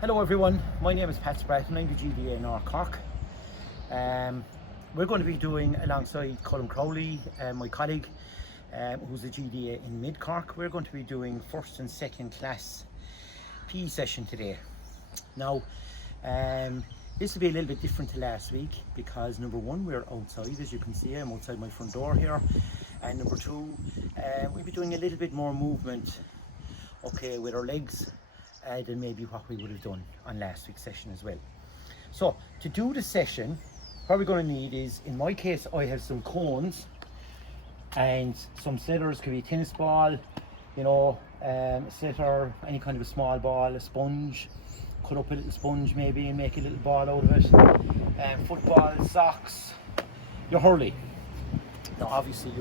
Hello everyone, my name is Pat Spratt and I'm the GAA in Cork. We're going to be doing alongside Colin Crowley, my colleague, who's a GAA in Mid Cork. We're going to be doing first and second class PE session today. Now, this will be a little bit different to last week because number one, we're outside, as you can see. I'm outside my front door here, and number two, we'll be doing a little bit more movement, okay, with our legs than maybe what we would have done on last week's session as well. So to do the session, what we're going to need is, in my case, I have some cones and some sliotards. Could be a tennis ball, you know, a sliotar, any kind of a small ball, a sponge, cut up a little sponge maybe and make a little ball out of it, football, socks, your hurley. Now obviously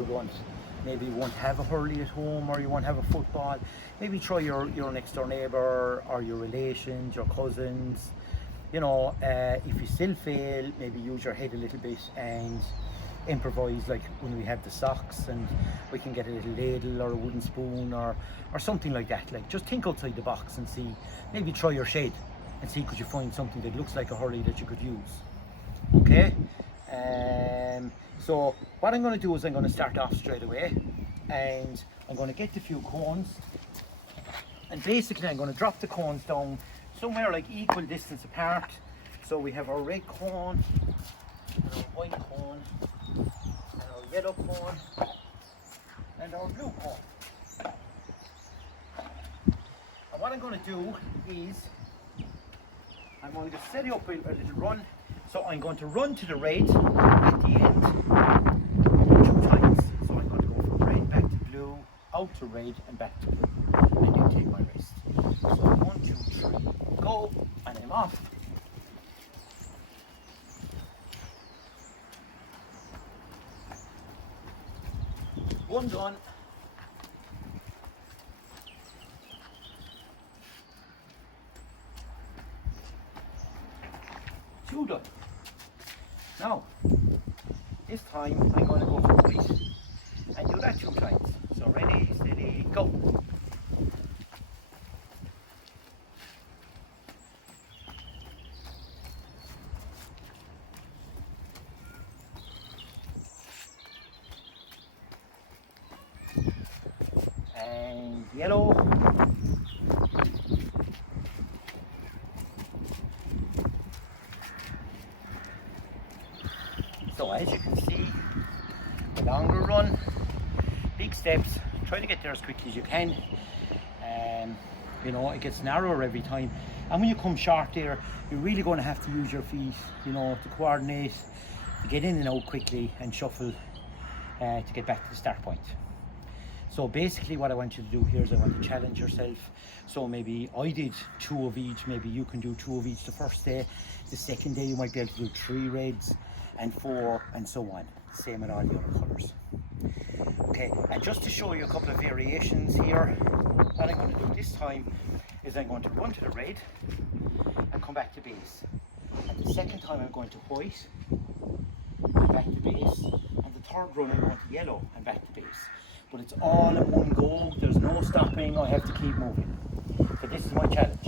maybe you won't have a hurley at home, or you won't have a football. Maybe try your next door neighbour or your relations, your cousins. You know, if you still fail, maybe use your head a little bit and improvise, like when we have the socks, and we can get a little ladle or a wooden spoon or something like that. Like, just think outside the box and see. Maybe try your shed and see, could you find something that looks like a hurley that you could use. Okay. So what I'm going to do is I'm going to start off straight away, and I'm going to get a few cones, and basically I'm going to drop the cones down somewhere like equal distance apart. So we have our red cone and our white cone and our yellow cone and our blue cone. And what I'm going to do is I'm going to set it up a little run. So I'm going to run to the red at the end 2 times. So I'm going to go from red back to blue, out to red and back to blue, and then take my rest. So 1, 2, 3, go, and I'm off. One done. 2 done. Now, this time I'm going to go for right and do that 2 times. So ready, steady, go. And yellow. So as you can see, a longer run, big steps, try to get there as quickly as you can. You know, it gets narrower every time, and when you come short there, you're really going to have to use your feet, you know, to coordinate, to get in and out quickly and shuffle to get back to the start point. So basically what I want you to do here is I want to challenge yourself. So maybe I did 2 of each, maybe you can do 2 of each the first day. The second day you might be able to do 3 reds and 4 and so on. Same with all the other colours. Okay, and just to show you a couple of variations here, what I'm going to do this time is I'm going to run to the red and come back to base. And the second time I'm going to white and back to base. And the third run I'm going to yellow and back to base. But it's all in one go, there's no stopping, I have to keep moving. So this is my challenge.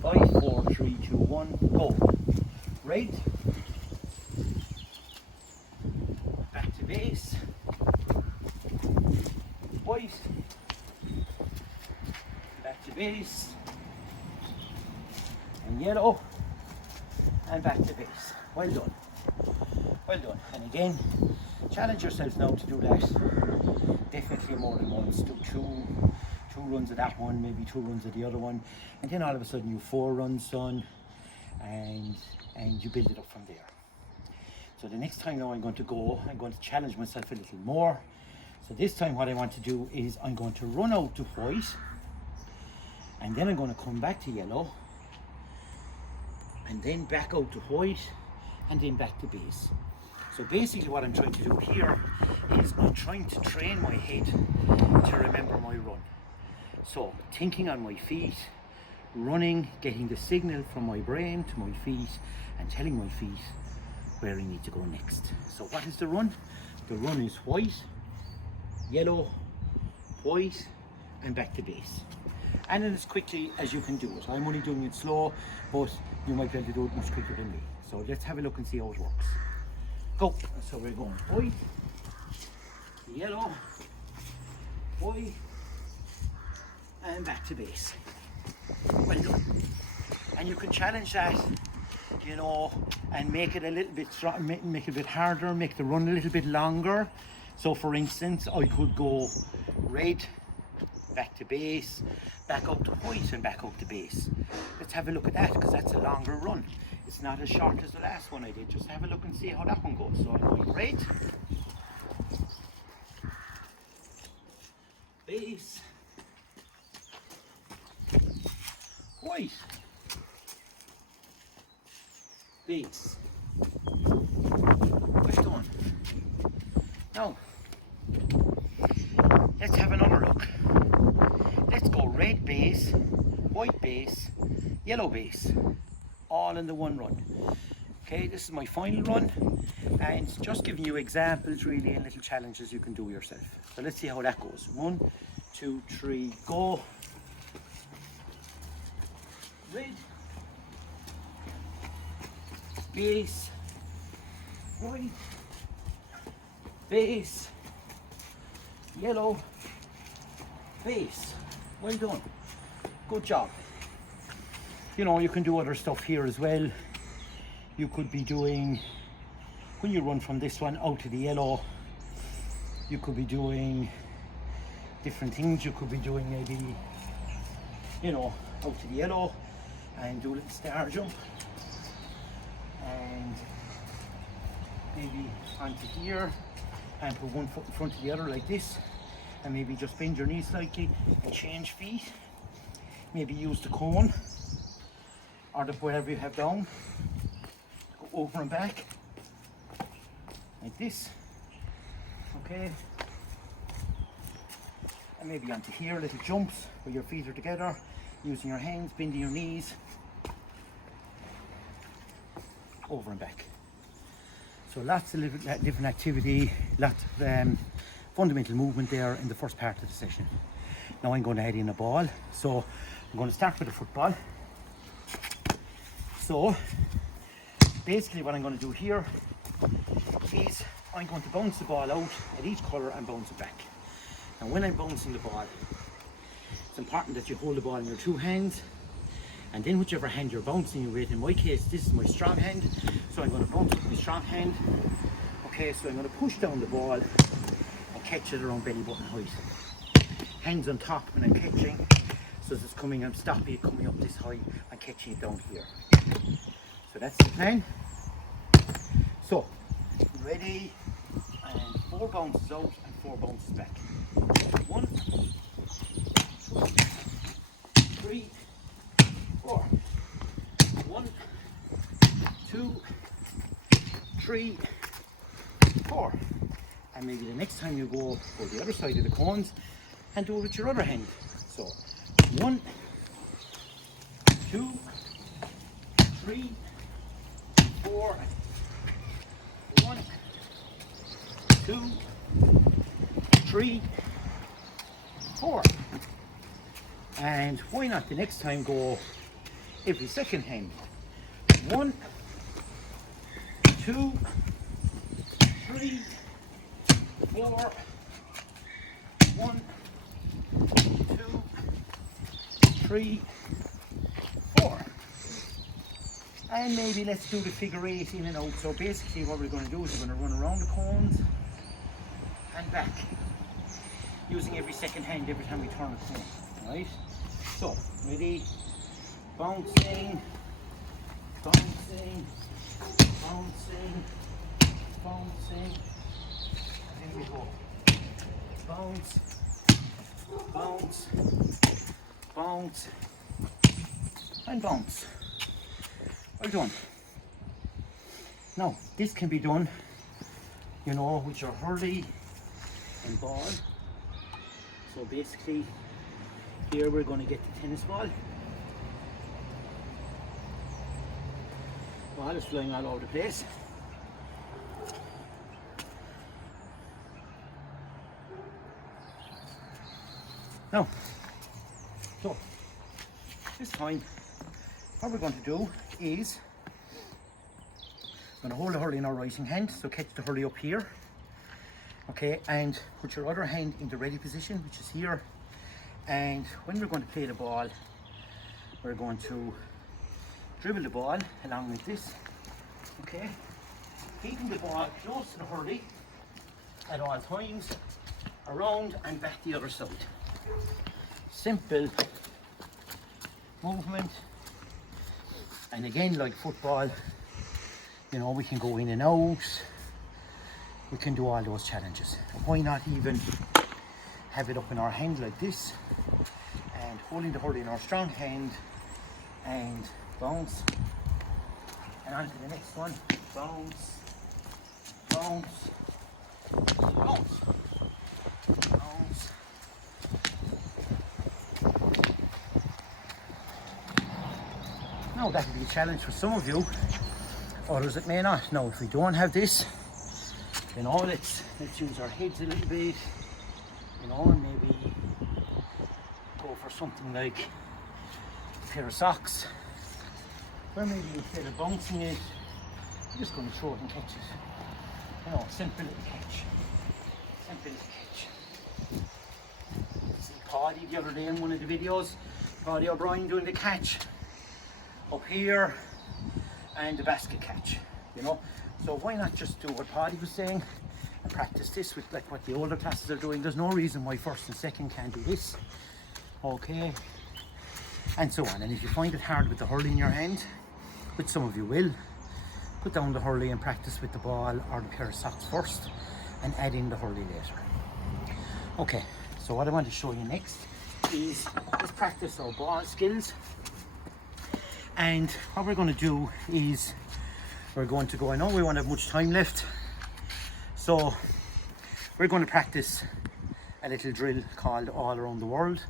5, 4, 3, 2, 1, go. Red, back to base, white, back to base, and yellow, and back to base. Well done. Well done. And again, challenge yourself now to do that. Definitely more than once. Do two runs of that one, maybe 2 runs of the other one, and then all of a sudden you've 4 runs done, and you build it up from there. So the next time now I'm going to challenge myself a little more. So this time what I want to do is I'm going to run out to white, and then I'm going to come back to yellow, and then back out to white, and then back to base. So basically what I'm trying to do here is I'm trying to train my head to remember my run. So thinking on my feet, running, getting the signal from my brain to my feet, and telling my feet where I need to go next. So what is the run? The run is white, yellow, white, and back to base. and then as quickly as you can do it. I'm only doing it slow, but you might be able to do it much quicker than me. So let's have a look and see how it works. Go. So we're going white, yellow, white, and back to base. Well done. And you can challenge that, you know, and make it a little bit strong, make it a bit harder, make the run a little bit longer. So for instance, I could go red, back to base, back up to white, and back up to base. Let's have a look at that, because that's a longer run. It's not as short as the last one I did. Just have a look and see how that one goes. So I'm going red, base, white, base. Well done. Now, let's have another look. Let's go red base, white base, yellow base, all in the one run. Okay, this is my final run, and just giving you examples really and little challenges you can do yourself. So let's see how that goes. 1, 2, 3, go. Red, base, white, base, yellow, base. Well done. Good job. You know, you can do other stuff here as well. You could be doing, when you run from this one out to the yellow, you could be doing different things. You could be doing maybe, you know, out to the yellow and do a little star jump, and maybe onto here and put one foot in front of the other like this, and maybe just bend your knees slightly and change feet. Maybe use the cone or the whatever you have down, go over and back like this. Okay, and maybe onto here, little jumps where your feet are together, using your hands, bending your knees, over and back. So lots of different activity, lots of fundamental movement there in the first part of the session. Now I'm going to add in a ball. So I'm going to start with a football. So basically what I'm going to do here is I'm going to bounce the ball out at each colour and bounce it back. And when I'm bouncing the ball, it's important that you hold the ball in your two hands, and then whichever hand you're bouncing it with, in my case this is my strong hand, so I'm going to bounce with my strong hand. Okay, so I'm going to push down the ball and catch it around belly button height. Hands on top when I'm catching, so as it's coming, I'm stopping it coming up this high and catching it down here. So that's the plan. So, ready, and 4 bounces out and 4 bounces back. 1, 2, 3, 4. 1, 2, 3, 4. And maybe the next time you go the other side of the cones and do it with your other hand. So 1, 2, 3, 4. 1, 2, 3, 4. And why not the next time go every second hand? 1, 2, 3, 4. 1, 2, 3, 4. And maybe let's do the figure 8 in and out. So basically what we're going to do is we're going to run around the cones and back, using every second hand every time we turn a cone. Right? So, ready? Bouncing, bouncing, bouncing, bouncing. There we go. Bounce, bounce, bounce, and bounce. Well done. Now, this can be done, you know, with your hurley and ball. So basically, here we're going to get the tennis ball. Ball is flying all over the place. Now, So this time what we're going to do is I'm going to hold the hurley in our right hand, so catch the hurley up here, okay, and put your other hand in the ready position, which is here. And when we're going to play the ball, we're going to dribble the ball along like this, okay, keeping the ball close to the hurley at all times, around and back the other side. Simple movement. And again, like football, you know, we can go in and out, we can do all those challenges. And why not even have it up in our hand like this, and holding the hurley in our strong hand, and bounce, and on to the next one, bounce, bounce, bounce, bounce. Now that will be a challenge for some of you, others it may not. Now if we don't have this, you know, let's use our heads a little bit, you know, and maybe go for something like a pair of socks, where maybe instead of bouncing it, you're just going to throw it and catch it. You know, simple little catch. Simple little catch. See Paddy the other day in one of the videos, Paddy O'Brien doing the catch up here and the basket catch, you know. So why not just do what Paddy was saying and practice this with like what the older classes are doing. There's no reason why first and second can't do this, okay, and so on. And if you find it hard with the hurley in your hand, which some of you will, put down the hurley and practice with the ball or the pair of socks first and add in the hurley later. Okay, so what I want to show you next is let's practice our ball skills. And what we're going to do is we're going to go, I know we won't have much time left, so we're going to practice a little drill called All Around the World.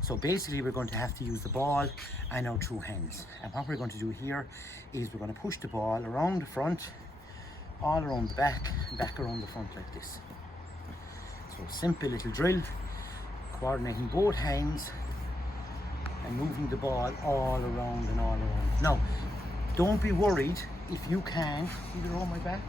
So basically we're going to have to use the ball and our two hands. And what we're going to do here is we're going to push the ball around the front, all around the back, and back around the front like this. So simple little drill, coordinating both hands and moving the ball all around and all around. Now, don't be worried if you can't, see the row on my back?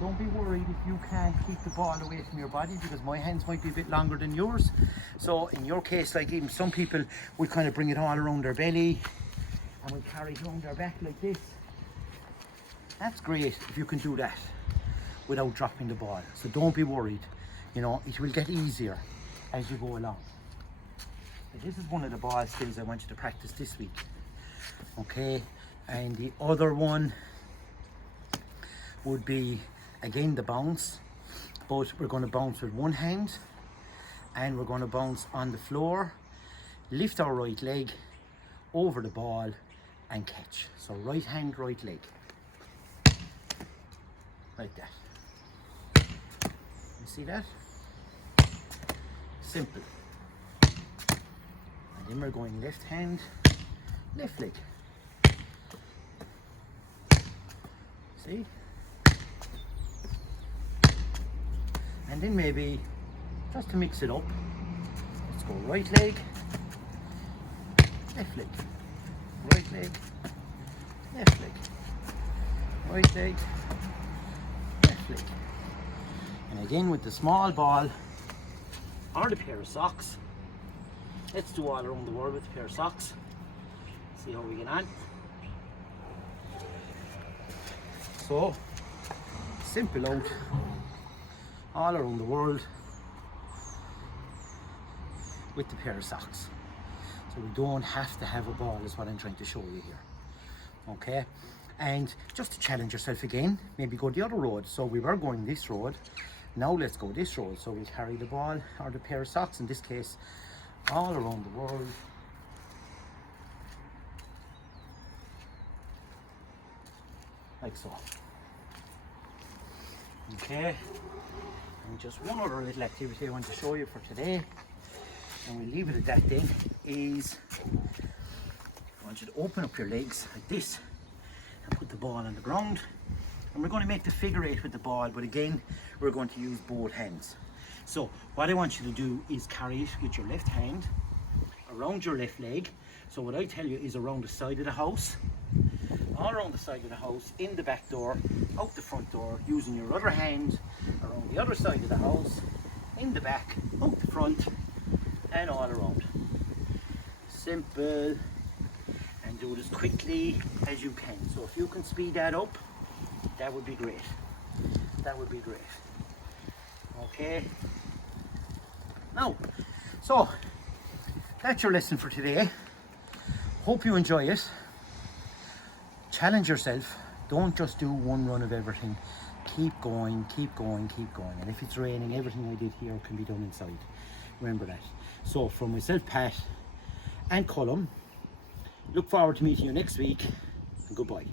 Don't be worried if you can't keep the ball away from your body, because my hands might be a bit longer than yours. So in your case, like even some people would kind of bring it all around their belly and we carry it around their back like this. That's great if you can do that without dropping the ball. So don't be worried, you know, it will get easier as you go along. This is one of the ball skills I want you to practice this week, okay? And the other one would be, again, the bounce, but we're going to bounce with one hand and we're going to bounce on the floor, lift our right leg over the ball and catch. So right hand, right leg, like that. You see that? Simple. Then we're going left hand, left leg. See? And then maybe, just to mix it up, let's go right leg, left leg, right leg, left leg, right leg, left leg. And again with the small ball or the pair of socks. Let's do All Around the World with a pair of socks. See how we get on. So, simple out, all around the world with the pair of socks. So we don't have to have a ball is what I'm trying to show you here. Okay, and just to challenge yourself again, maybe go the other road. So we were going this road, now let's go this road. So we'll carry the ball or the pair of socks, in this case, all around the world. Like so. Okay, and just one other little activity I want to show you for today, and we'll leave it at that then, is I want you to open up your legs like this and put the ball on the ground, and we're going to make the figure eight with the ball, but again we're going to use both hands. So what I want you to do is carry it with your left hand around your left leg. So what I tell you is around the side of the house, all around the side of the house, in the back door, out the front door, using your other hand around the other side of the house, in the back, out the front, and all around. Simple, and do it as quickly as you can. So if you can speed that up, that would be great. That would be great. Okay. Now, so that's your lesson for today. Hope you enjoy it. Challenge yourself. Don't just do one run of everything. Keep going, keep going, keep going. And if it's raining, everything I did here can be done inside. Remember that. So from myself, Pat, and Colm, look forward to meeting you next week, and goodbye.